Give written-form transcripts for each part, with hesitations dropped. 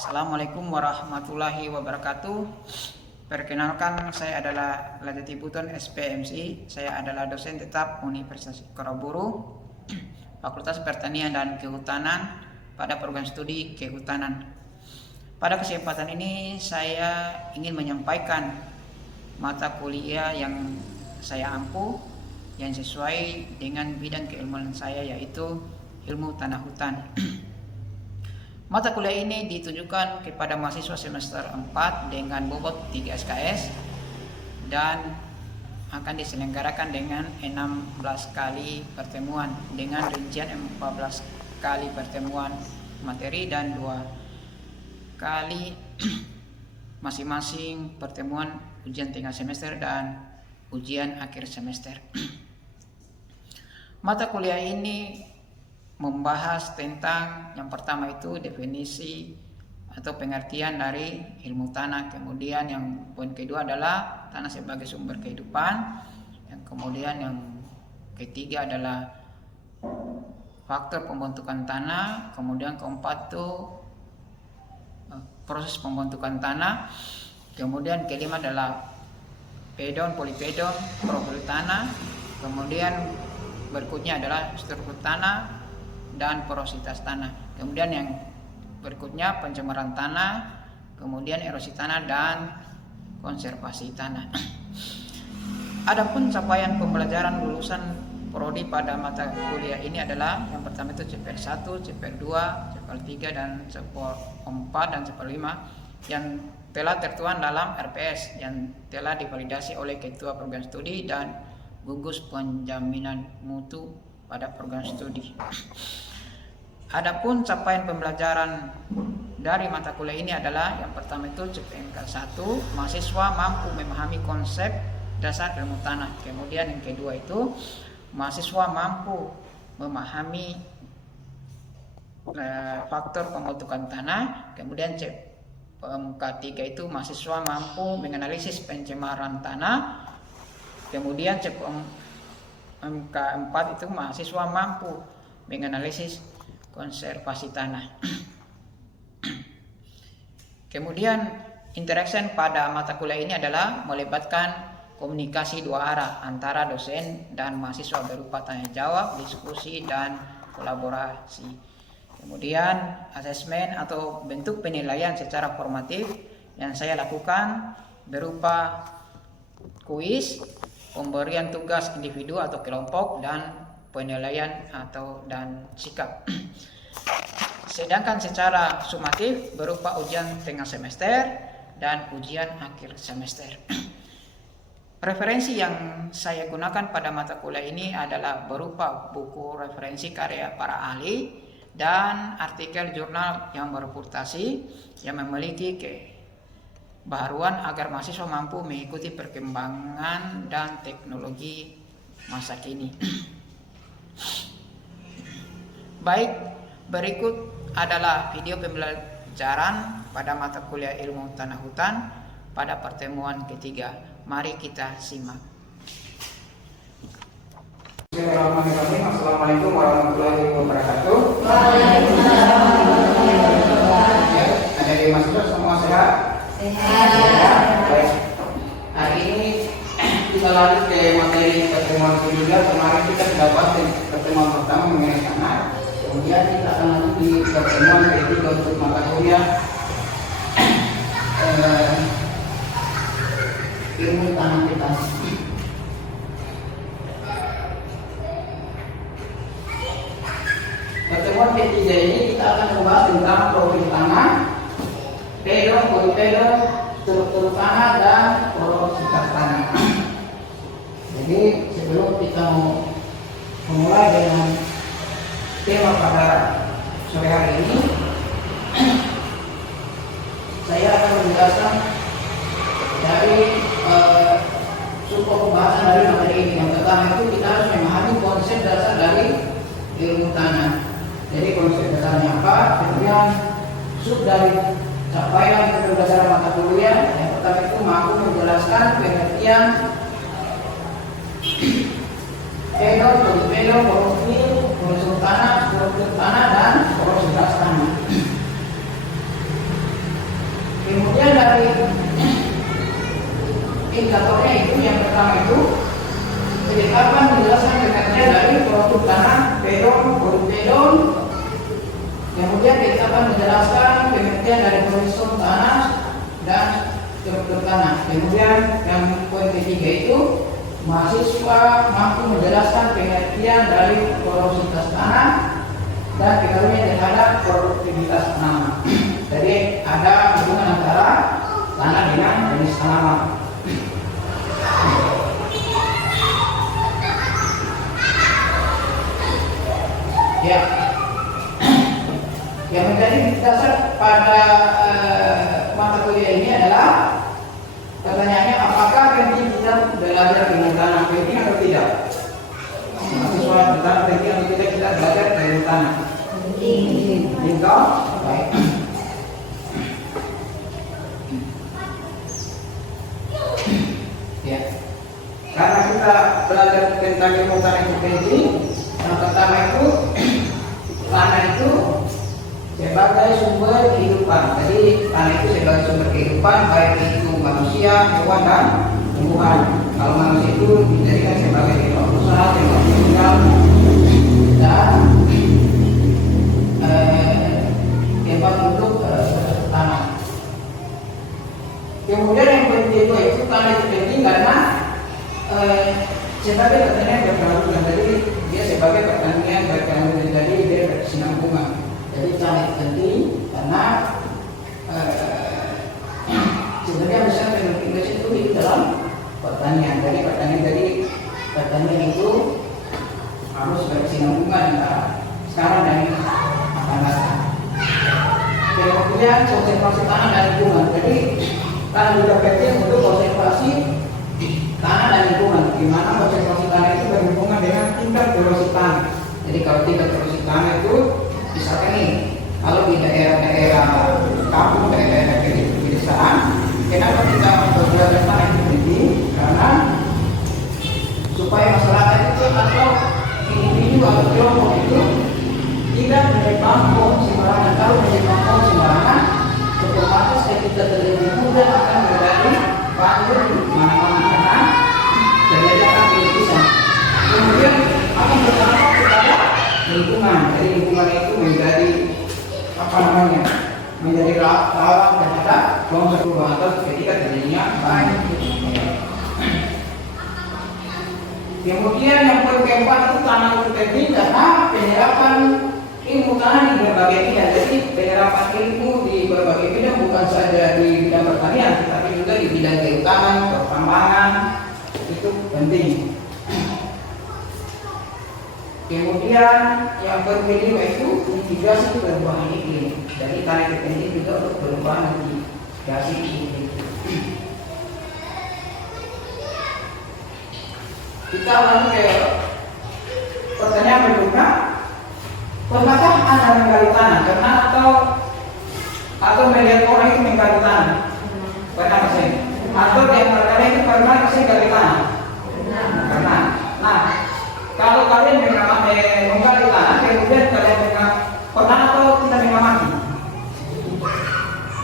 Assalamualaikum warahmatullahi wabarakatuh. Perkenalkan, saya adalah Lajati Buton SPMSI. Saya adalah dosen tetap Universitas Koroburu, Fakultas Pertanian dan Kehutanan pada program studi Kehutanan. Pada kesempatan ini saya ingin menyampaikan mata kuliah yang saya ampu yang sesuai dengan bidang keilmuan saya, yaitu ilmu tanah hutan. Mata kuliah ini ditujukan kepada mahasiswa semester 4 dengan bobot 3 SKS dan akan diselenggarakan dengan 16 kali pertemuan dengan rincian 14 kali pertemuan materi dan 2 kali masing-masing pertemuan ujian tengah semester dan ujian akhir semester. Mata kuliah ini membahas tentang yang pertama itu definisi atau pengertian dari ilmu tanah, kemudian yang poin kedua adalah tanah sebagai sumber kehidupan, yang kemudian yang ketiga adalah faktor pembentukan tanah, kemudian keempat itu proses pembentukan tanah, kemudian kelima adalah pedon, polipedon, profil tanah, kemudian berikutnya adalah struktur tanah dan porositas tanah. Kemudian yang berikutnya pencemaran tanah, kemudian erosi tanah dan konservasi tanah. Adapun capaian pembelajaran lulusan prodi pada mata kuliah ini adalah yang pertama itu CPR 1, CPR 2, CPR 3 dan CPR 4 dan CPR 5 yang telah tertuang dalam RPS yang telah divalidasi oleh Ketua Program Studi dan gugus penjaminan mutu pada program studi. Adapun capaian pembelajaran dari mata kuliah ini adalah yang pertama itu CPNK 1, mahasiswa mampu memahami konsep dasar ilmu tanah. Kemudian yang kedua itu mahasiswa mampu memahami faktor pembentukan tanah. Kemudian CPNK 3 itu mahasiswa mampu menganalisis pencemaran tanah. Kemudian CPNK 4 itu mahasiswa mampu menganalisis konservasi tanah. Kemudian interaction pada mata kuliah ini adalah melibatkan komunikasi dua arah antara dosen dan mahasiswa berupa tanya jawab, diskusi dan kolaborasi. Kemudian asesmen atau bentuk penilaian secara formatif yang saya lakukan berupa kuis, pemberian tugas individu atau kelompok dan penilaian dan sikap. Sedangkan secara sumatif berupa ujian tengah semester dan ujian akhir semester. Referensi yang saya gunakan pada mata kuliah ini adalah berupa buku referensi karya para ahli dan artikel jurnal yang bereputasi yang memiliki kebaruan agar mahasiswa mampu mengikuti perkembangan dan teknologi masa kini. Baik, berikut adalah video pembelajaran pada mata kuliah ilmu tanah hutan pada pertemuan ketiga. Mari kita simak. Bismillahirrahmanirrahim. Assalamualaikum warahmatullahi wabarakatuh. Waalaikumsalam warahmatullahi wabarakatuh. Ada di mahasiswa semua sehat? Sehat. Baik. Hari ini kita lanjut ke materi pertemuan kedua. Kemarin kita dapat pertemuan pertama mengenai tanah. Kemudian kita akan lanjut di pertemuan ketiga untuk mata kuliah ilmu tanah kita. Pertemuan ketiga ini kita akan membahas tentang profil tanah, pedon, polipedon, struktur tanah dan porositas tanah. Jadi sebelum kita memulai dengan tema pada sore hari ini, saya akan menjelaskan dari sumber pembahasan dari materi ini. Yang pertama itu kita harus memahami konsep dasar dari ilmu tanah. Jadi konsep dasarnya apa? Kemudian sub dari capaian pembelajaran mata kuliah. Yang pertama itu mampu menjelaskan pengertian pedon, polipedon, profil, struktur tanah dan porositas tanah. Kemudian dari indikatornya itu yang pertama itu ketetapan menjelaskan pengertian dari produk tanah, pedon, pedon. Kemudian ketetapan menjelaskan pengertian dari horizon tanah dan struktur tanah. Kemudian yang poin ketiga itu mahasiswa mampu menjelaskan pengertian dari porositas tanah dan pengaruhnya terhadap produktivitas tanaman. Jadi ada hubungan antara tanah dengan jenis tanaman. Ya, yang menjadi dasar pada mata kuliah ini adalah pertanyaannya, apakah penting kita belajar ilmu tanah? Penting atau tidak? Mahasiswa tentang penting atau tidak kita belajar ilmu tanah? Penting. Baik. Ya, karena kita belajar tentang ilmu tanah itu penting. Yang pertama itu tanah itu sebagai sumber kehidupan. Jadi tanah itu sebagai sumber kehidupan, baik itu manusia, hewan dan tumbuhan. Kalau manusia itu dijadikan sebagai tempat usaha, tempat tinggal dan tempat untuk tanam. Kemudian yang kedua itu tanah itu penting karena sebagai pertanian berkelanjutan. Jadi dia sebagai pertanian berkelanjutan, jadi dia berkesinambungan. Jadi tanah itu penting karena sebenarnya besar penduduk Inggris itu di dalam pertanian. Jadi pertanian itu harus berkesinambungan antara sekarang dan akan datang. Kemudian konservasi tanah dan lingkungan. Jadi tanah juga penting untuk konservasi tanah dan lingkungan. Di mana konservasi tanah itu berhubungan dengan tingkat erosi tanah. Jadi kalau tingkat erosi tanah itu misalkan nih, kalau di daerah-daerah kampung, daerah pedesaan, kenapa kita belajar tanah itu penting? Karena supaya masyarakat itu atau individu atau kelompok itu tidak menebang pohon sembarangan. Kalau menebang pohon sembarangan, otomatis ketika terjadi hujan akan terjadi banjir di mana-mana karena terjadi akan penyusutan. Kemudian akan berdampak kepada lingkungan. Jadi lingkungan itu menjadi menjadi rawan terhadap longsor atau ketika terjadinya banjir. Kemudian yang poin keempat itu tanah itu penting karena penyerapan ilmu tanah di berbagai bidang. Jadi penyerapan ilmu di berbagai bidang bukan saja di bidang pertanian, tetapi juga di bidang kehutanan, pertambangan itu penting. Kemudian yang kedua itu mitigasi perubahan iklim. Jadi tanah itu penting juga untuk perubahan mitigasi iklim. Kita lalu ke pertanyaan berikutnya. Pernahkah Anda menggali tanah? Karena atau melihat orang itu menggali tanah? Pernah sih? Atau di antara kalian itu pernah sih gali tanah? Pernah. Nah, kalau kalian menggali tanah, kemudian kalian pernah atau tidak mengamati?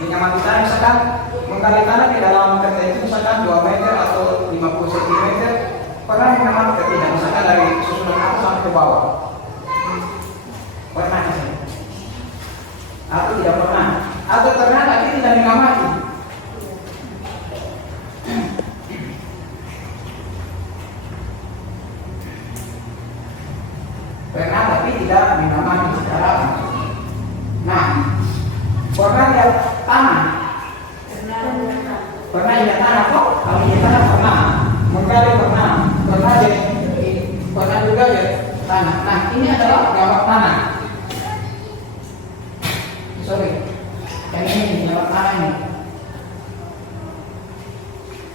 Mengamati tanah, misalkan menggali tanah di dalam kereta itu misalkan 2 meter atau 50 cm, pernah mengamati tidak? Misalkan dari susunan atas sampai ke bawah. Pernah sih? Atau tidak pernah? Atau pernah tapi tidak mengamati? Pernah tapi tidak mengamati secara langsung. Nah, pernah lihat tanah? Pernah lihat tanah kok? Kalau lihat tanah pernah, menggali pernah juga ya tanah. Nah, ini adalah gambar tanah. Yang ini gambar tanah ini.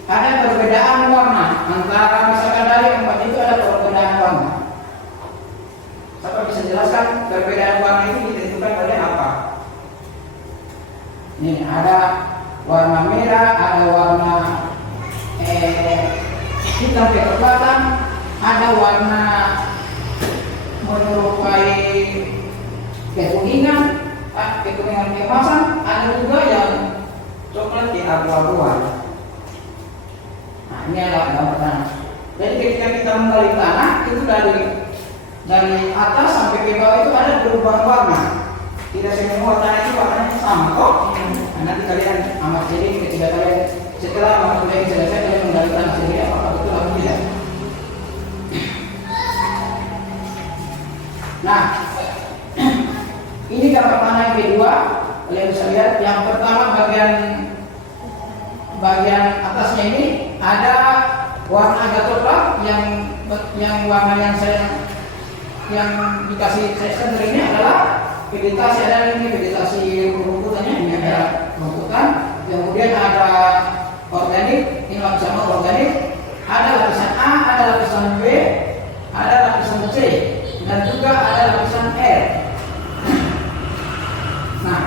Ada perbedaan warna antara misalkan dari 4 itu ada perbedaan warna. Siapa bisa jelaskan perbedaan warna itu ditentukan oleh apa? Ini ada warna merah, ada warna hitam kecoklatan, ada warna menyerupai kekuningan keemasan, ada juga yang coklat keabu-abuan. Nah, ini adalah gambar tanah. Jadi ketika kita menggali tanah itu dari atas sampai ke bawah itu ada perubahan warna. Tidak semua tanah itu warnanya sama kok. Nah, nanti kalian amat jadi ketika kalian setelah amat kuliah selesai kalian menggali tanah sendiri apakah betul atau tidak. Nah, ini gambar tanah yang kedua. Kalian bisa lihat yang pertama bagian atasnya ini ada warna agak coklat yang warna yang dikasih saya sebenarnya ini adalah vegetasi, ada ini vegetasi rumputannya, ini ada rumputan, kemudian ada organik, ini lapisan organik, ada lapisan A, ada lapisan B, ada lapisan C, dan juga ada lapisan R. Nah,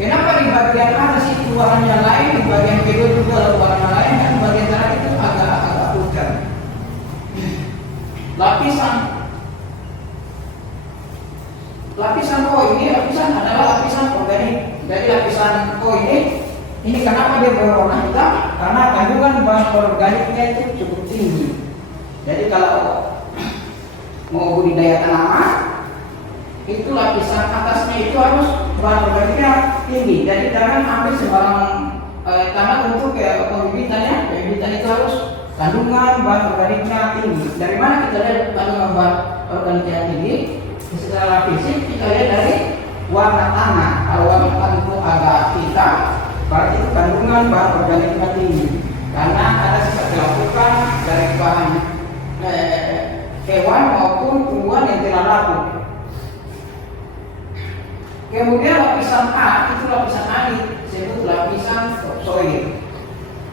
kenapa di bagian atas itu warnanya lain, di bagian kedua juga warna lain, dan bagian tengah itu agak putih. Lapisan O ini adalah lapisan organik. Jadi lapisan O ini kenapa dia berwarna hitam? Karena kandungan bahan organiknya itu cukup tinggi. Jadi kalau mau budidaya tanaman, itu lapisan atasnya itu harus bahan organiknya tinggi. Jadi jangan ambil sembarang tanah untuk pembibitannya. Pembibitan itu harus kandungan bahan organiknya tinggi. Dari mana kita lihat kandungan bahan organiknya tinggi? Secara fisik kita lihat dari warna tanah. Kalau warna tanah itu agak hitam, berarti itu kandungan bahan organiknya tinggi. Karena ada sifat dilakukan dari bahan hewan maupun tumbuhan yang telah laku. Kemudian lapisan A itu disebut lapisan topsoil.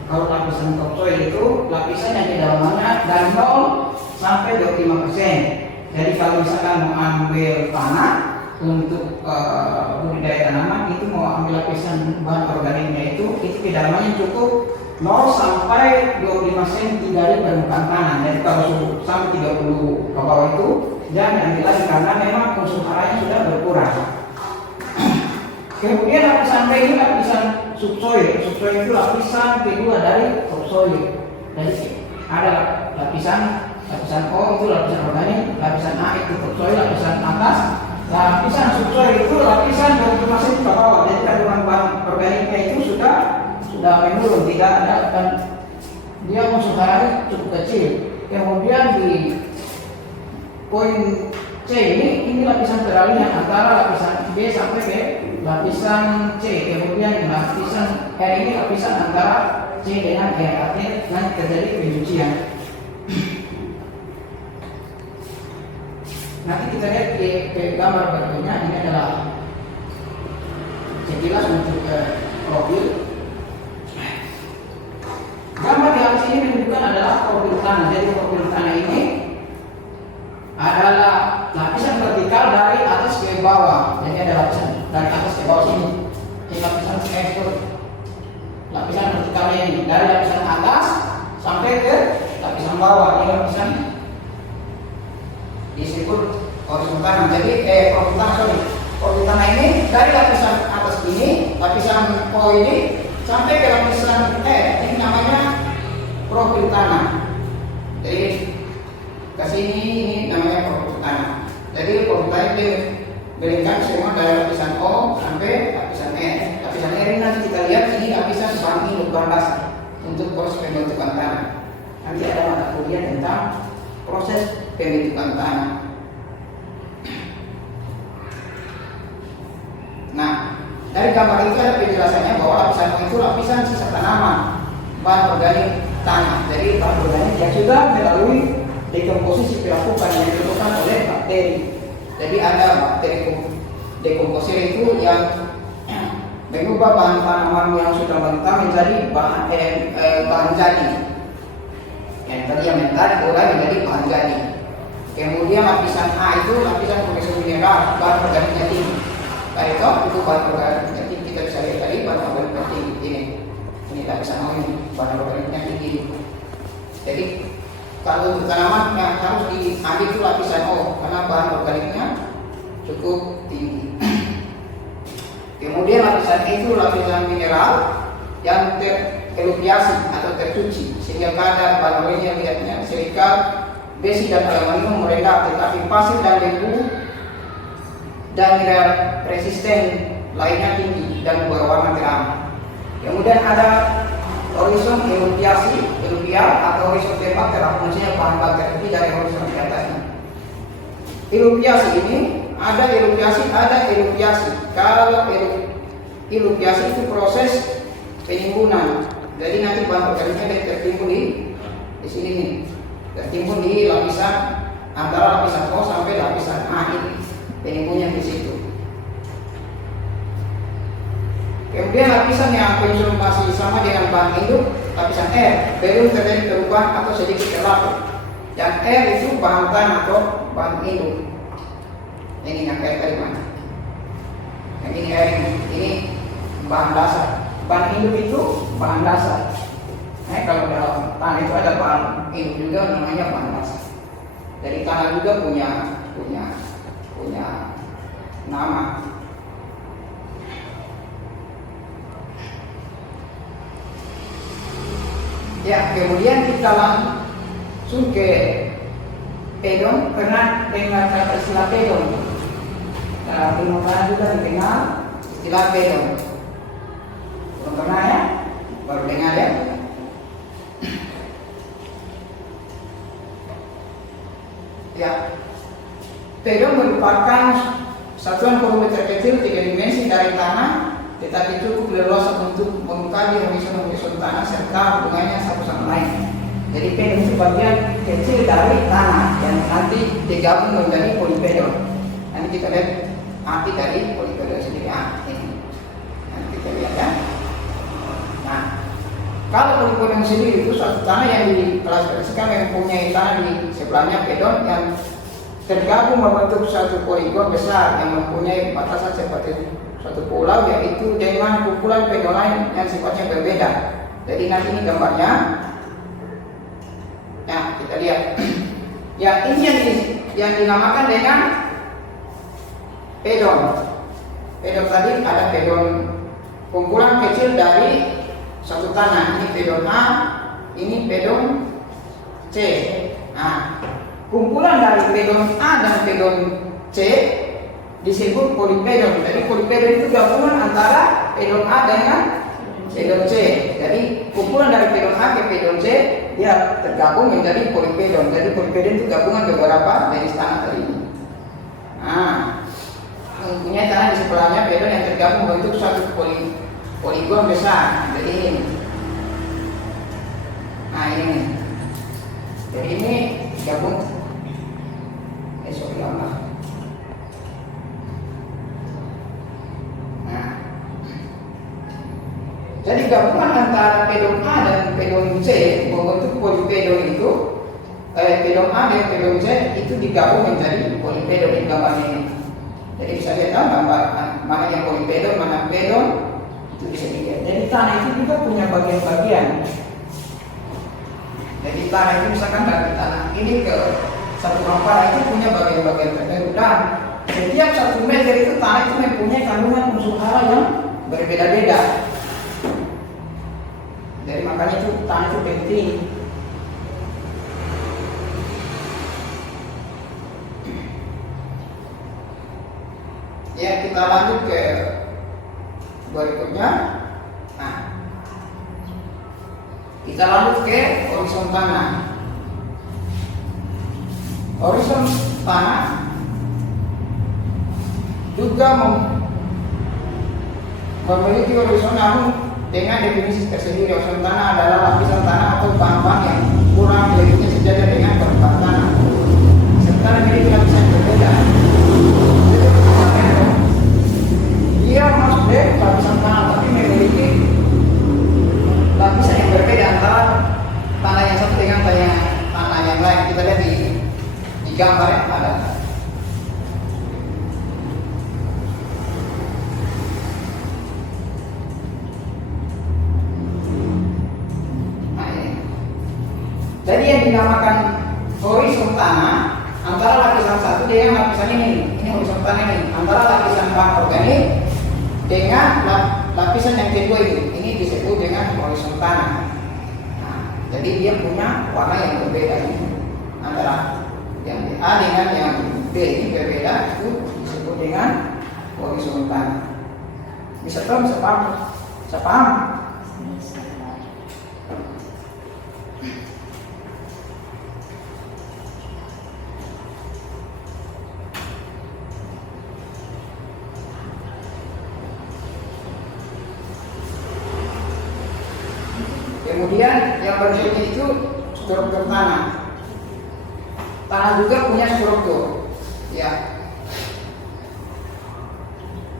Kalau lapisan topsoil itu lapisan yang kedalamannya dari 0 sampai 25%. Jadi kalau misalkan mau ambil tanah untuk budidaya tanaman itu mau ambil lapisan bahan organiknya itu kedalamannya cukup 0 sampai 25 cm dari permukaan tanah. Jadi kalau sampai 30 ke bawah itu jangan diambil lagi karena memang unsur haranya sudah berkurang. Kemudian lapisan B ini lapisan subsoil. Subsoil itu lapisan kedua dari topsoil. Jadi ada lapisan O itu lapisan organik, lapisan A itu topsoil, lapisan atas. Lapisan subsoil itu lapisan 25 cm ke bawah. Jadi kandungan bahan organiknya itu sudah menurun, tidak ada kan dia unsur haranya cukup kecil. Kemudian di poin C ini lapisan peralihan antara lapisan B sampai ke lapisan C. Kemudian lapisan R ini lapisan antara C dengan R, artinya nanti terjadi pencucian. Nanti kita lihat ke gambar berikutnya. Ini adalah sekilas untuk profil. Gambar di atas ini menunjukkan adalah profil tanah. Jadi profil tanah ini adalah lapisan vertikal dari atas ke bawah. Jadi ada lapisan dari atas ke bawah sini. Ini lapisan lapisan vertikalnya ini dari lapisan atas sampai ke lapisan bawah. Ini lapisan disebut horizontal. Jadi profil tanah ini dari lapisan atas ini, lapisan O ini sampai ke lapisan ini namanya profil tanah. Jadi kesini ini namanya profil tanah. Jadi profil tanah ini berikan semua dari lapisan O sampai lapisan R. Lapisan R ini nanti kita lihat ini lapisan bahan dasar untuk proses pembentukan tanah. Nanti ada mata kuliah tentang proses pembentukan tanah. Nah, dari gambar itu ada penjelasannya bahwa lapisan O itu lapisan sisa tanaman, bahan organik tanah. Jadi bahan organik yang sudah melalui dekomposisi dilakukan yang dilakukan oleh bakteri. Jadi ada bakteri dekomposisi itu yang mengubah bahan tanaman yang sudah mentah menjadi bahan jadi. Yang tadi yang mentah diolah menjadi bahan jadi. Kemudian lapisan A itu lapisan profesor mineral, bahan organiknya tinggi. Itu bahan organiknya tinggi. Kita bisa lihat tadi bahan organiknya tinggi ini lapisan O ini bahan organiknya tinggi. Jadi kalau untuk tanaman yang harus diambil itu lapisan O karena bahan organiknya cukup tinggi. Kemudian lapisan itu lapisan mineral yang terelupiasi atau tercuci sehingga kadar bahan lihatnya silikat, besi dan aluminium merendah, tetapi pasir dan debu dan mineral resisten lainnya tinggi dan berwarna terang. Kemudian ada horizon eluvial atau horizon tembak terang, maksudnya bahan bakar lebih dari horizon di atasnya. Eluviasi ini ada eluviasi. Kalau eluviasi itu proses penimbunan. Jadi nanti bahan bakarnya tertimbun di sini nih, tertimbun di lapisan antara lapisan O sampai lapisan A ini, penimbunnya di situ. Kemudian lapisan yang pensiun masih sama dengan bahan induk, lapisan R belum terjadi perubahan atau sedikit terlapuk. Yang R itu bahan tanah atau bahan induk. Ini yang kayak tadi mana? Yang ini R ini bahan dasar. Bahan induk itu bahan dasar. Nah, kalau dalam tanah itu ada bahan induk juga namanya bahan dasar. Jadi tanah juga punya nama. Ya, kemudian kita langsung ke pedon. Pernah dengar kata istilah pedon? Belum pernah juga dikenal istilah pedon. Belum pernah ya? Baru dengar ya? Ya, pedon merupakan satuan volume terkecil 3 dimensi dari tanah, tetapi cukup leluasa untuk mengkaji horizon tanah serta hubungannya satu sama lain. Jadi pedon itu bagian kecil dari tanah yang nanti digabung menjadi polipedon. Nanti kita lihat arti dari polipedon sendiri. Ini nanti kita lihat ya. Nah, kalau polipedon sendiri itu suatu tanah yang diklasifikasikan mempunyai tanah di sebelahnya pedon yang tergabung membentuk satu poligon besar yang mempunyai batasan seperti suatu pulau, yaitu dengan kumpulan pedon lain yang sifatnya berbeda. Jadi nanti ini gambarnya. Nah, kita lihat. Ya, ini yang dinamakan dengan pedon. Pedon tadi ada pedon kumpulan kecil dari satu tanah. Ini pedon A, ini pedon C. Nah, kumpulan dari pedon A dan pedon C disebut polipedon. Jadi polipedon itu gabungan antara pedon A dengan pedon C. Jadi kumpulan dari pedon A ke pedon C dia tergabung menjadi polipedon. Jadi polipedon itu gabungan beberapa jenis tanah tadi. Nah, mempunyai tanah di sebelahnya pedon yang tergabung membentuk satu poligon besar. Jadi ini. Nah, ini. Jadi ini gabung. Sorry lama. Jadi gabungan antara pedon A dan pedon C membentuk polipedon itu, pedon A dan pedon C itu digabung menjadi polipedon di gambar ini. Jadi bisa lihat gambar mana yang polipedon, mana pedon, itu bisa dilihat. Jadi tanah itu juga punya bagian-bagian. Jadi tanah itu misalkan dari tanah ini ke satu hamparan itu punya bagian-bagian tertentu, dan setiap 1 meter itu tanah itu mempunyai kandungan unsur hara yang berbeda-beda. Jadi makanya itu tanah itu penting. Ya, kita lanjut ke berikutnya. Nah, kita lanjut ke horizon tanah. Horizon tanah juga memiliki horizon namun dengan definisi tersendiri. Horizon tanah adalah lapisan tanah atau bahan-bahan yang kurang lebihnya sejajar dengan permukaan tanah serta memiliki lapisan berbeda. Dia masuk ke lapisan tanah tapi memiliki lapisan yang berbeda antara tanah yang satu dengan tanah yang lain. Kita lihat di gambar yang ada. Jadi yang dinamakan horizon tanah antara lapisan satu dengan lapisan ini horizon tanah ini antara lapisan bahan organik dengan lapisan yang kedua ini disebut dengan horizontal. Nah, jadi dia punya warna yang berbeda ini antara yang A dengan yang B ini berbeda, itu disebut dengan horizontal. Bisa paham? Bisa paham? Kemudian yang berikutnya itu struktur tanah. Tanah juga punya struktur. Ya.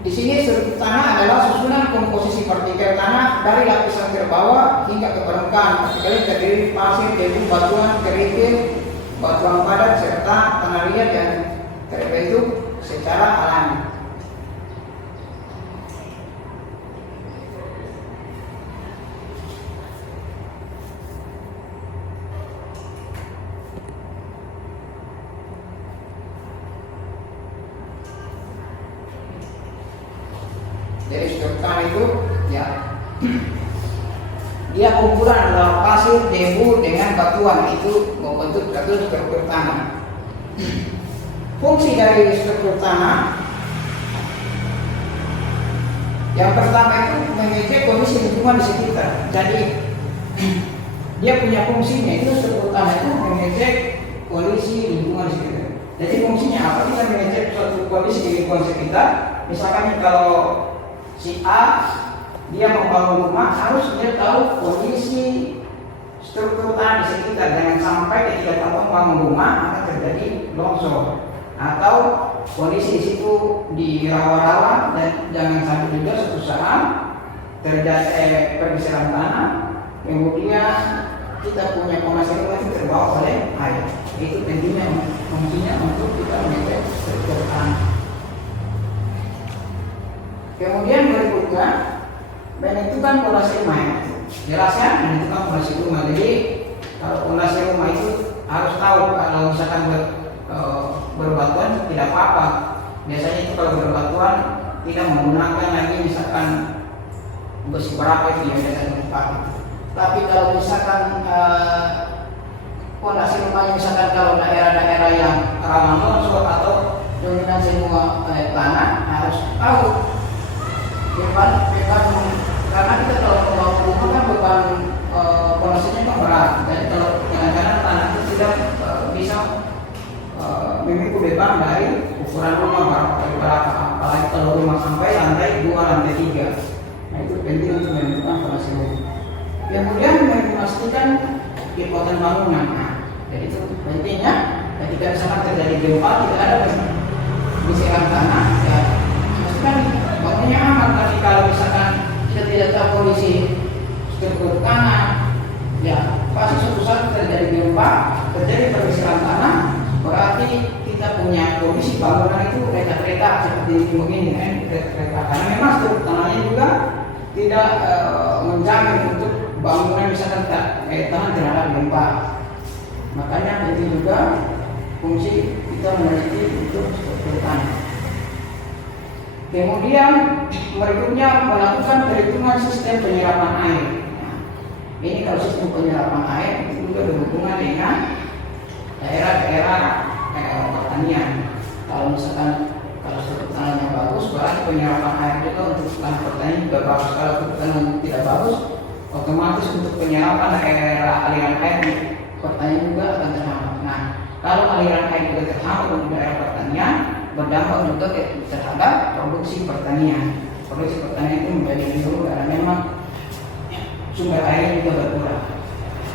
Di sini struktur tanah adalah susunan komposisi partikel tanah dari lapisan terbawah hingga ke permukaan. Partikel terdiri pasir, debu, batuan, kerikil, batuan padat serta tanah liat yang terbentuk secara alami. Jadi struktur tanah itu ya dia kumpulan antara pasir, debu dengan batuan, itu membentuk satu struktur tanah. Fungsi dari struktur tanah yang pertama itu mengecek kondisi lingkungan di sekitar. Jadi dia punya fungsinya itu struktur tanah itu mengecek kondisi lingkungan di sekitar. Jadi fungsinya apa? Kita mengecek suatu kondisi di lingkungan sekitar. Misalkan kalau si A dia membangun rumah, harus dia tahu kondisi struktur tanah di sekitar. Jangan sampai ketika kamu membangun rumah akan terjadi longsor atau kondisi di situ di rawa-rawa, dan jangan sampai juga suatu saat terjadi pergeseran tanah, kemudian kita punya pemasangan rumah itu terbawa oleh air. Itu pentingnya fungsinya untuk kita mengecek struktur tanah. Kemudian berikutnya menentukan fondasi rumah. Jelas ya, menentukan fondasi rumah. Jadi kalau fondasi rumah itu harus tahu. Kalau misalkan berbatuan tidak apa-apa. Biasanya itu kalau berbatuan tidak menggunakan lagi misalkan besi berapa itu yang biasanya dipakai. Tapi kalau misalkan fondasi rumahnya misalkan kalau daerah-daerah yang rawan longsor atau dominan semua tanah, harus tahu beban, karena kita kalau membangun rumah kan beban fondasinya kan berat. Jadi kalau kadang-kadang tanah itu tidak bisa memikul beban dari ukuran rumah berapa, apalagi kalau rumah sampai lantai 2, lantai 3. Nah itu penting untuk menentukan fondasi rumah. Kemudian memastikan kekuatan bangunan. Nah, jadi itu pentingnya ketika misalkan terjadi gempa tidak ada geseran tanah, ya pastikan bangunnya aman. Tapi kalau misalkan kita tidak tahu kondisi struktur tanah, ya pasti suatu saat terjadi gempa, terjadi pergeseran tanah, berarti kita punya kondisi bangunan itu retak-retak seperti begini kan, retak-retak. Karena memang struktur tanahnya juga tidak menjamin untuk bangunan misalkan tahan terhadap gempa. Makanya penting juga fungsi kita meneliti untuk struktur tanah. Kemudian berikutnya melakukan perhitungan sistem penyerapan air. Nah, ini kalau sistem penyerapan air itu juga berhubungan dengan daerah-daerah pertanian. Kalau misalkan kalau struktur tanahnya bagus, berarti penyerapan air juga untuk tanah pertanian juga bagus. Kalau struktur tanah tidak bagus, otomatis untuk penyerapan daerah aliran air di pertanian juga akan terhambat. Nah, kalau aliran air juga terhambat untuk daerah pertanian, berdampak juga terhadap produksi pertanian. Produksi pertanian itu menjadi menurun karena memang sumber air juga berkurang,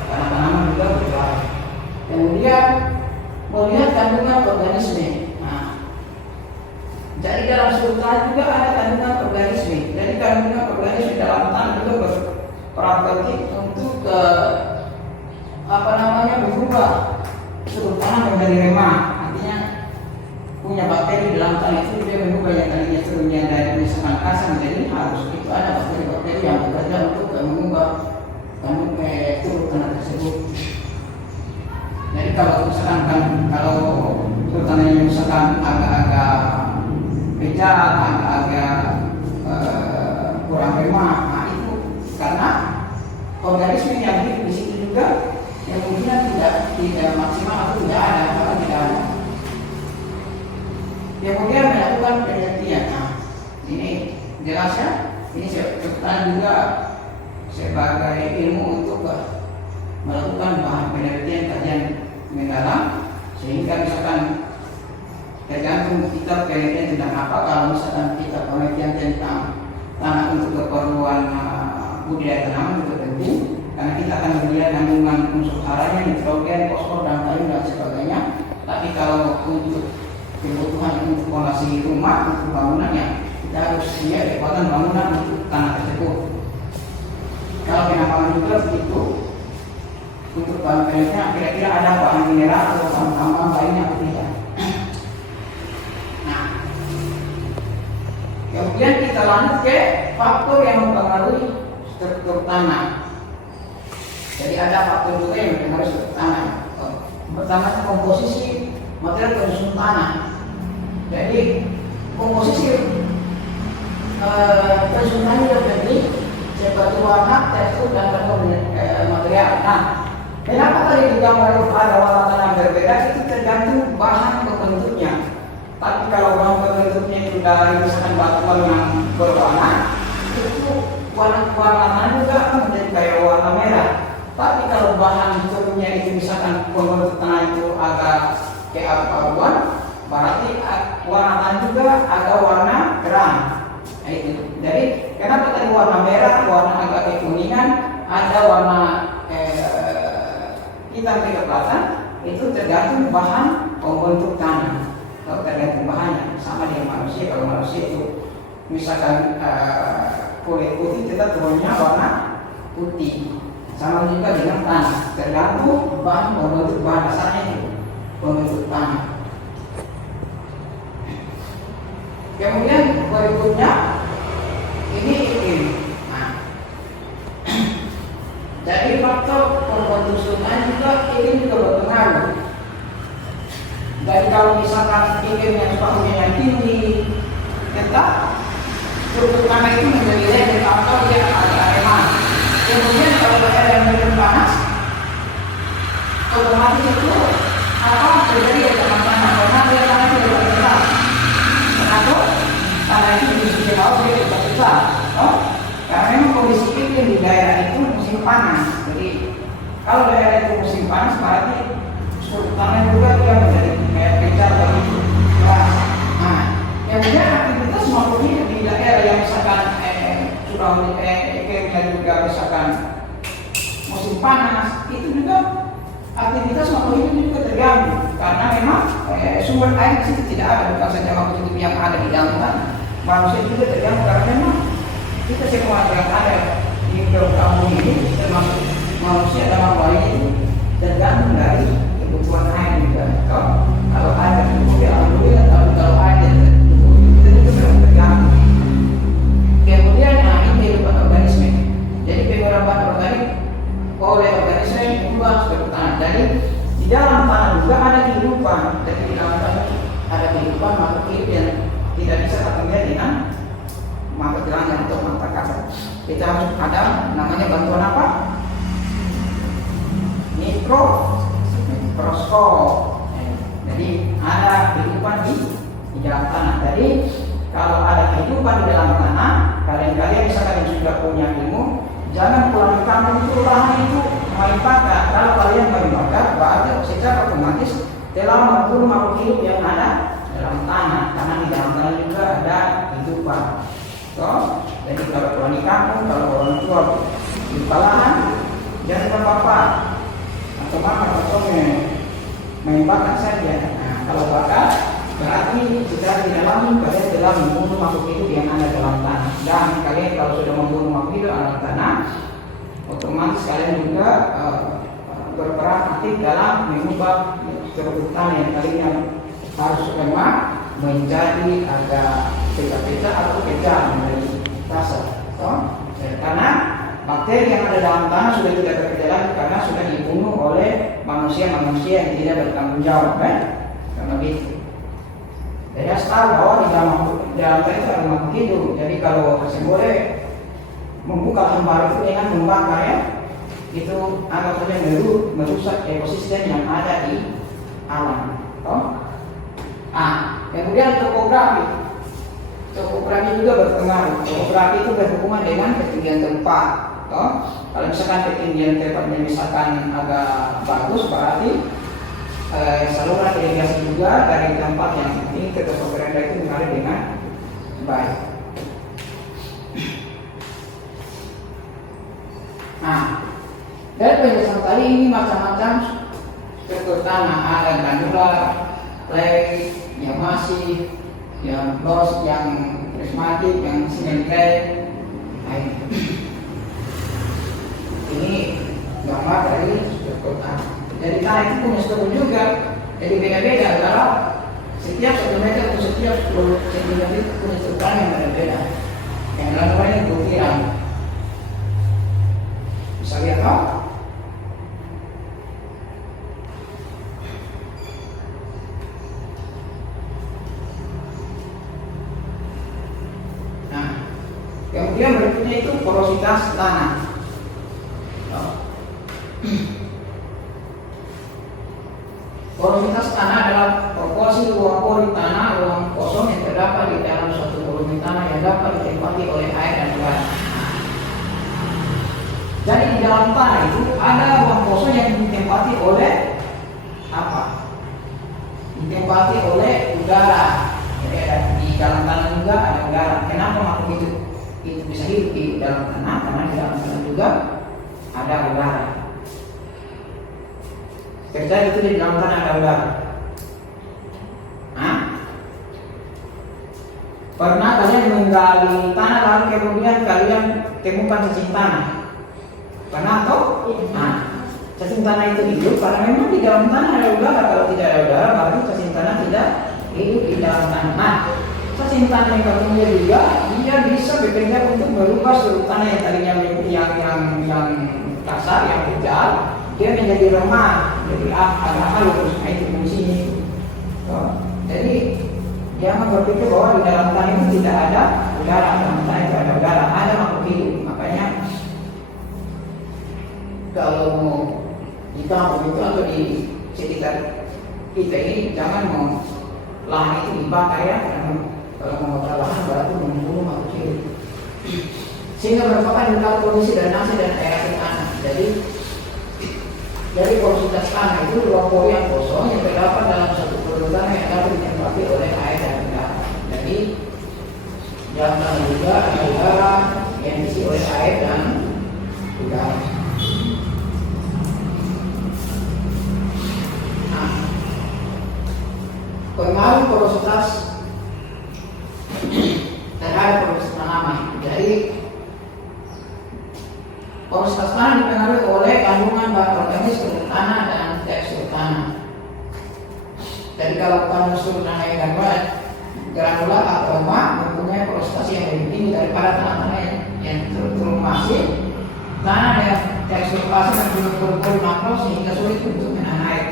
karena tanaman juga berkurang. Kemudian melihat kandungan organisme. Nah, jadi dalam struktur tanah juga ada kandungan organisme. Jadi kandungan organisme dalam tanah juga berperan penting untuk mengubah struktur tanah menjadi remah. Artinya punya bakteri dalam tanah itu dia mengubah yang tadinya strukturnya dari misalkan kasar menjadi halus. Itu ada bakteri-bakteri yang bekerja untuk mengubah struktur tanah tersebut. Jadi kalau misalkan kalau struktur tanahnya misalkan agak-agak bejat, agak-agak kurang lemak. Nah itu karena organisme yang hidup di situ juga yang mungkin tidak maksimal atau tidak ada atau tidak ada. Kemudian melakukan penelitian. Nah, ini jelasnya. Ini saya juga sebagai ilmu untuk melakukan bahan penelitian kajian mendalam, sehingga misalkan tergantung kita penelitian tentang apa. Kalau misalkan kita penelitian tentang tanah untuk keperluan budidaya tanaman itu penting, karena kita akan melihat kandungan unsur haranya, nitrogen, fosfor, dan kalium dan sebagainya. Tapi kalau untuk kebutuhan untuk fondasi rumah, untuk bangunannya, kita harus lihat kekuatan bangunan untuk tanah tersebut. Kalau penambangan juga begitu. Untuk bahan penelitian kira-kira ada bahan mineral atau bahan tambang lainnya atau tidak. Nah, kemudian kita lanjut ke faktor yang mempengaruhi struktur tanah. Jadi ada faktor juga yang mempengaruhi struktur tanah. Pertama itu komposisi material penyusun tanah. Jadi komposisi penyusun tanah itu penting seperti warna, tekstur, dan material. Nah, kenapa tadi digambar itu ada warna tanah berbeda? Itu tergantung bahan pembentuknya. Tapi kalau bahan pembentuknya itu dari misalkan batuan yang berwarna, itu warna tanah juga akan menjadi kayak warna merah. Tapi kalau bahan turunnya itu misalkan pembentuk tanah itu agak keabu-abuan, berarti warna tanah juga agak warna terang. Nah, itu. Jadi kenapa tadi warna merah, warna agak kekuningan, ada warna hitam kecoklatan, itu tergantung bahan pembentuk tanah. Kalau tergantung bahannya, sama dengan manusia. Kalau manusia itu misalkan kulit putih, kita turunnya warna putih. Sama juga dengan tanah, tergantung bahan pembentuk, bahan dasarnya itu pembentuk tanah. Kemudian berikutnya ini iklim. Nah, jadi faktor pembentuk tanah juga iklim juga berpengaruh. Jadi kalau misalkan iklim yang suhunya yang tinggi, tetap struktur tanah itu menjadi lebar atau dia agak remah. Kemudian kalau daerah yang lebih panas, otomatis itu apa terjadi di dalam tanah? Karena dia tanah itu lebih besar. Kenapa? Tanah itu di bawah dia lebih besar. Karena memang kondisi iklim di daerah itu musim panas. Jadi kalau daerah itu musim panas, berarti struktur tanah juga dia menjadi kayak kejar begitu. Nah, kemudian aktivitas makhluk hidup di daerah yang misalkan sudah iklimnya juga misalkan musim panas, itu juga aktivitas makhluk hidup juga terganggu karena memang sumber air di situ tidak ada, bukan saja makhluk hidup yang ada di dalam tanah. Manusia juga terganggu karena memang kita semua yang ada di kampung ini termasuk manusia dan makhluk lain itu tergantung dari kebutuhan air juga. Kalau air cukup ya alhamdulillah, tapi kalau air tidak cukup itu juga memang terganggu. Kemudian ini kehidupan organisme. Jadi pengurapan organik oleh organisme berubah struktur tanah. Jadi di dalam tanah juga ada kehidupan. Jadi di dalam tanah ada kehidupan makhluk hidup yang tidak bisa terlihat dengan mata telanjang atau mata kasar. Kita harus ada namanya bantuan apa? Mikroskop. Jadi ada kehidupan di dalam tanah. Jadi kalau ada kehidupan di dalam tanah, kalian misalkan yang sudah punya ilmu, jangan pulang ke kampung itu lahan itu main bakar. Kalau kalian main bakar, berarti secara otomatis telah membunuh makhluk hidup yang ada dalam tanah. Karena di dalam tanah juga ada kehidupan. Jadi kalau pulang di kampung, kalau orang tua di lahan, jangan apa-apa atau makan atau main bakar saja. Nah, kalau bakar berarti secara tidak langsung kalian telah membunuh makhluk hidup yang ada dalam tanah. Dan kalian kalau sudah membunuh makhluk hidup dalam tanah, otomatis kalian juga berperan aktif dalam mengubah struktur tanah yang tadinya harus lemah menjadi agak pecah-pecah atau kejam menjadi kasar. Karena bakteri yang ada dalam tanah sudah tidak bekerja lagi karena sudah dibunuh oleh manusia-manusia yang tidak bertanggung jawab, karena begitu. Jadi harus tahu bahwa di dalam tanah itu ada makhluk hidup. Jadi kalau boleh membuka lahan baru itu dengan membakar ya, itu akan saja merusak ekosistem yang ada di alam. Kemudian topografi juga berpengaruh. Topografi itu berhubungan dengan ketinggian tempat. Kalau misalkan ketinggian tempatnya misalkan agak bagus, berarti saluran irigasi juga dari tempat yang tinggi ke tempat rendah itu mengalir dengan baik. Dari penjelasan tadi ini macam-macam struktur tanah, ada granular, clay, yang masif, yang loss, yang prismatik, yang single clay. Ini gambar dari struktur tanah. Jadi tanah itu punya struktur juga, jadi beda-beda antara setiap 1 meter atau setiap 10 cm itu punya struktur tanah yang berbeda. Yang granular ini butiran. Bisa lihat kok? Kemudian berikutnya itu porositas tanah. Porositas tanah adalah proporsi ruang pori tanah, ruang kosong yang terdapat di dalam suatu volume tanah yang dapat ditempati oleh air dan udara. Jadi di dalam tanah itu ada ruang kosong yang ditempati oleh apa? Ditempati oleh udara. Jadi ada di dalam tanah juga ada udara. Kenapa makhluk itu bisa hidup di dalam tanah? Karena di dalam tanah juga ada udara. Percaya itu di dalam tanah ada udara. Pernah kalian menggali tanah lalu kemudian kalian temukan cacing tanah? Pernah toh? Cacing tanah itu hidup karena memang di dalam tanah ada udara. Kalau tidak ada udara, berarti cacing tanah tidak hidup di dalam tanah. Cacing tanah yang kemudian juga dia bisa bekerja untuk merubah struktur tanah yang tadinya yang kasar, yang kejal, dia menjadi remah, jadi agak halus. Itu fungsinya. Jadi jangan berpikir bahwa di dalam tanah itu tidak ada udara. Dalam tanah itu ada udara, ada makhluk hidup. Makanya kalau mau di kampung itu atau di sekitar kita ini jangan mau lahan itu dibakar ya, karena kalau membakar lahan berarti membunuh makhluk hidup. Sehingga merupakan indikator kondisi drainase dan aerasi tanah. Jadi dari porositas tanah itu ruang pori yang kosong yang terdapat dalam satu volume tanah yang dapat ditempati oleh air dan udara. Jadi dalam tanah juga ada udara yang diisi oleh air dan udara. Pengaruh porositas terhadap porositas tanaman. Jadi porositas tanah dipengaruhi oleh kandungan bahan organik struktur tanah dan tekstur tanah. Jadi kalau kandungan struktur tanah yang granular atau lemah mempunyai porositas yang lebih tinggi daripada tanah-tanah yang struktur masif. Tanah yang tekstur pasir dan pori makro sehingga sulit untuk menahan air.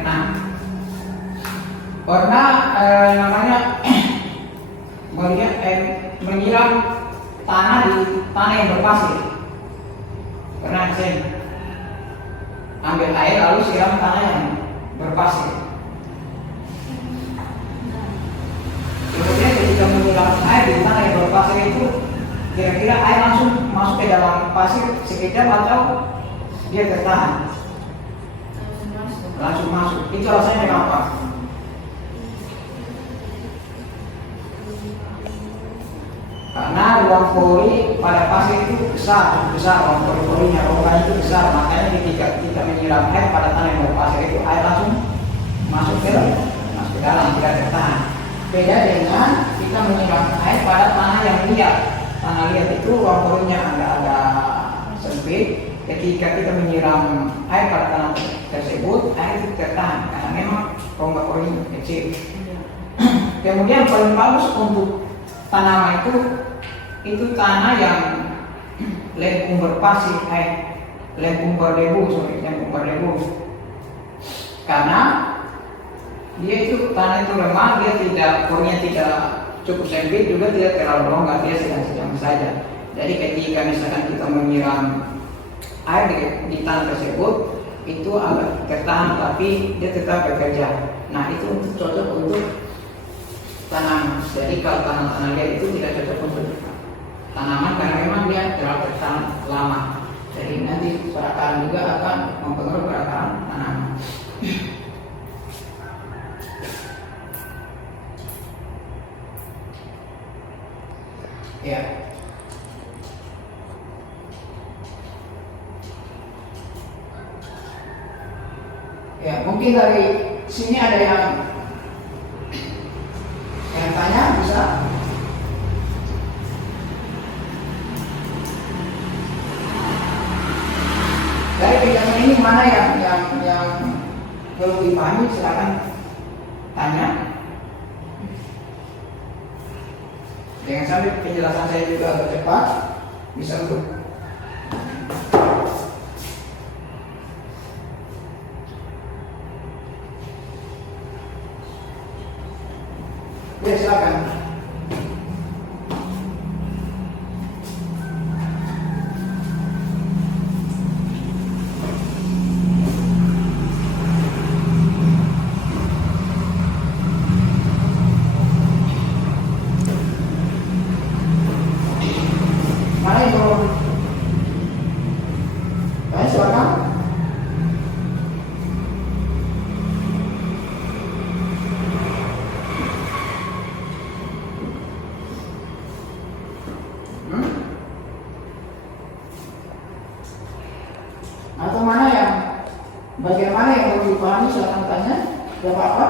Pernah menyiram tanah di tanah yang berpasir. Pernah saya ambil air lalu siram tanah yang berpasir. Kemudian ketika menyiram air di tanah yang berpasir itu, kira-kira air langsung masuk ke dalam pasir sekejap atau dia tertahan? Langsung masuk. Itu alasannya kenapa? Karena ruang pori pada pasir itu besar ruang pori-porinya, rongga itu besar, makanya ketika kita menyiram air pada tanah yang berpasir itu air langsung masuk ke dalam, tidak tertahan. Beda dengan kita menyiram air pada tanah yang liat. Tanah liat itu ruang porinya agak sempit. Ketika kita menyiram air pada tanah tersebut, air itu tertahan karena memang rongga porinya kecil. Kemudian paling bagus untuk tanaman itu tanah yang lempung berpasir, lempung berdebu, karena dia itu tanah itu lemah, dia tidak porinya tidak cukup sempit, juga tidak terlalu rongga, dia sedang saja. Jadi ketika misalkan kita menyiram air di tanah tersebut, itu agak tertahan tapi dia tetap bekerja. Nah itu cocok untuk tanaman. Jadi kalau tanah-tanah liat itu tidak cocok untuk tanaman karena memang dia terlalu tertahan lama. Jadi nanti perakaran juga akan mempengaruhi perakaran tanaman. Ya. Ya, mungkin dari sini ada yang tanya, bisa? Dari penjelasan ini mana yang belum dipahami, silakan tanya. Jangan sampai penjelasan saya juga agak cepat, bisa untuk ya, silakan. Mana yang belum? Silakan. Atau mana yang bagian mana yang belum dipahami, silakan tanya, tidak apa-apa.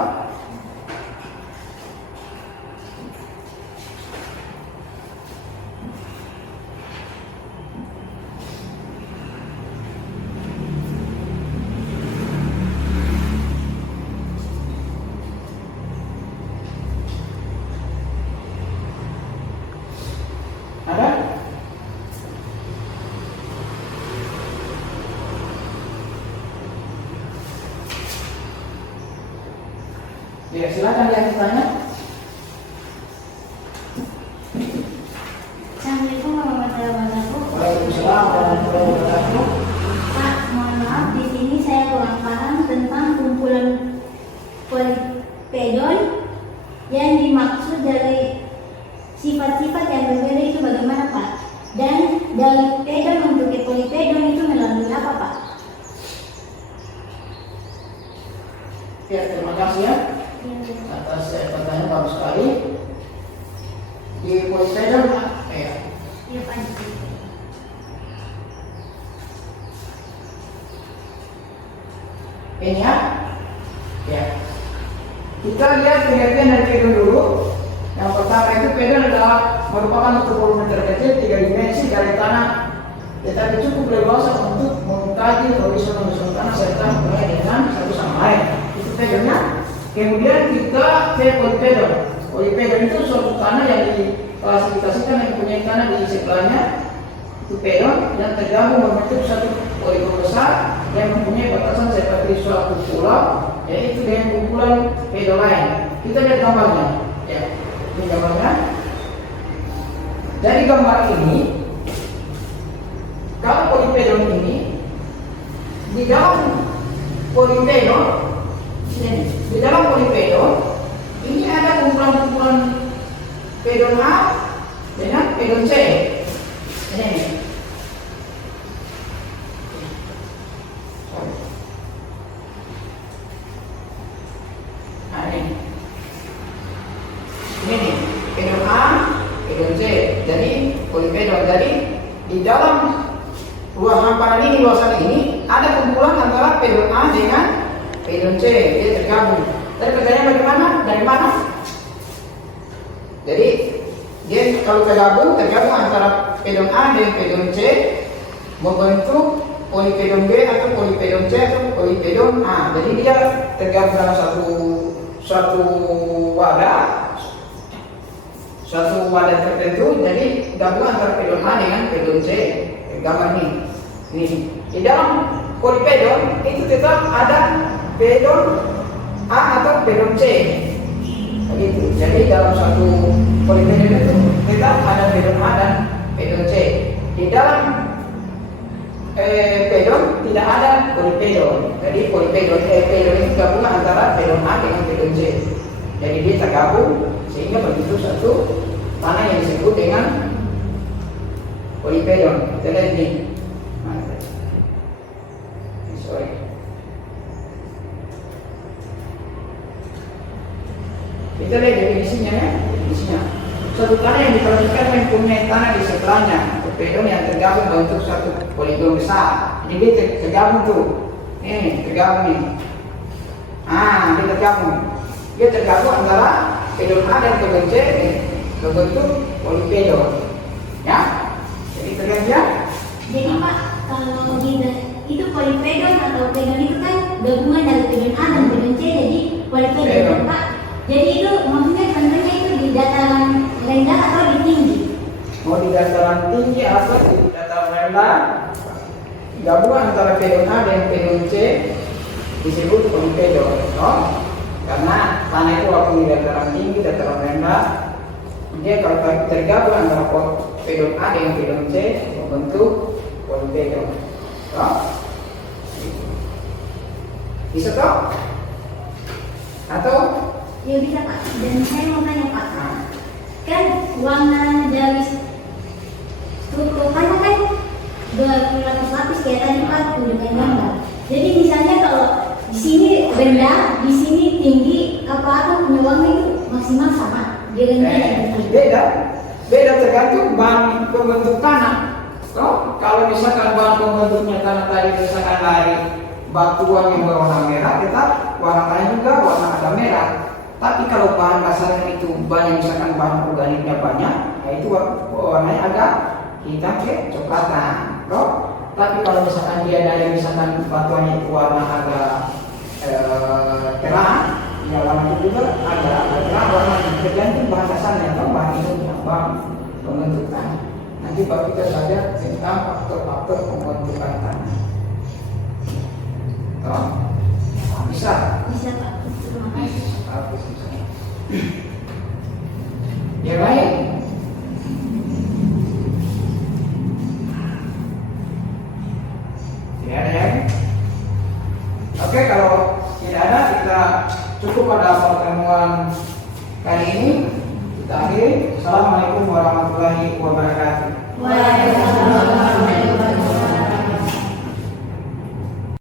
Ada? Ya, silakan yang tanya. Assalamualaikum warahmatullahi wabarakatuh. Waalaikumsalam warahmatullahi wabarakatuh. Pak, mohon maaf, di sini saya kurang paham tentang kumpulan polipedon yang dimaksud dari sifat-sifat yang berbeda itu bagaimana, Pak? Dan dari pedon untuk polipedon itu melalui apa, Pak? Ya, terima kasih ya atas pertanyaan bagus sekali. Di polipedon, ya. Iya, Pak. Ini ya. Ya. Kita lihat pengertian dari pedon dulu. Yang pertama itu pedon adalah merupakan volume terkecil 3 dimensi dari tanah, tetapi cukup leluasa untuk mengkaji horizontal tanah serta mulai dengan satu sama lain. Itu pedonnya. Kemudian kita ke polipedon. Polipedon itu suatu tanah yang diklasifikasikan yang punya tanah di sebelahnya. Itu pedon yang tergabung membentuk satu poligon besar yang mempunyai batasan seperti suatu pulau, yaitu dengan kumpulan pedon lain. Kita lihat gambarnya. Ya, ini gambarnya. Dari gambar ini, kalau polipedon ini di dalam polipedon, di dalam polipedon ini ada kumpulan-kumpulan pedon A dengan pedon C. Ini. Nah, ini nih, pedon A, pedon C. Jadi polipedon. Jadi di dalam ruang hamparan ini, luasan ini ada kumpulan antara pedon A dengan pedon C, dia tergabung. Dari pertanyaan bagaimana? Dari mana? Jadi dia kalau tergabung antara pedon A dan pedon C membentuk polipedon B atau polipedon C atau polipedon A. Jadi dia tergabung dalam suatu wadah tertentu. Jadi gabungan antara pedon A dengan pedon C. Gambar ini. Di dalam polipedon itu tetap ada pedon A atau pedon C. Begitu. Jadi dalam satu polipedon itu tetap ada pedon A dan pedon C. Di dalam pedon tidak ada polipedon. Jadi polipedon pedon itu gabungan antara pedon A dengan pedon C. Jadi dia tergabung sehingga bentuk satu tanah yang disebut dengan polipedon. Kita lihat ini. Sorry. Kita lihat definisinya ya. Definisinya. Suatu tanah yang diperhatikan mempunyai tanah di sebelahnya, pedon yang tergabung bentuk satu poligon besar. Jadi dia tergabung tuh. Ini tergabung nih. Dia tergabung. Dia tergabung antara pedon A dan pedon C berbentuk polipedon. Ya. Jadi terlihat ya. Jadi Pak, kalau itu polipedon atau pedon itu kan gabungan dari pedon A dan pedon C, jadi polipedon Pak. Jadi itu maksudnya contohnya itu di dataran rendah atau di tinggi? Mau di dataran tinggi atau di dataran rendah, gabungan antara pedon A dan pedon C disebut polipedon. Karena tanah itu walaupun di dataran tinggi, dataran rendah, dia kalau tergabung antara pedon A dengan pedon C membentuk polipedon. Bisa toh? Atau? Ya bisa Pak. Dan saya mau tanya Pak, kan warna dari struktur tanah kan berlapis-lapis kayak tadi Pak dengan gambar. Jadi misalnya kalau di sini rendah, di sini tinggi, apa punya warna itu maksimal sama? Di rendah dan tinggi. Beda tergantung bahan pembentuk tanah. Kalau misalkan bahan pembentuknya tanah tadi misalkan dari batuan yang berwarna merah, tetap warna tanah juga warna agak merah. Tapi kalau bahan dasarnya itu banyak, misalkan bahan organiknya banyak, ya itu warnanya agak hitam ke coklatan. Tapi kalau misalkan dia dari misalkan batuannya itu warna agak terang, ya warna itu juga agak terang warnanya. Tergantung bahan dasarnya atau bahan itu bahan pembentukan. Nanti baru kita belajar tentang faktor-faktor pembentukan tanah. Bisa? Bisa Pak. Terima kasih. Ya baik. Tidak ada ya? Oke, kalau tidak ada kita cukup pada pertemuan kali ini. Kita akhiri. Assalamualaikum warahmatullahi wabarakatuh. Waalaikumsalam.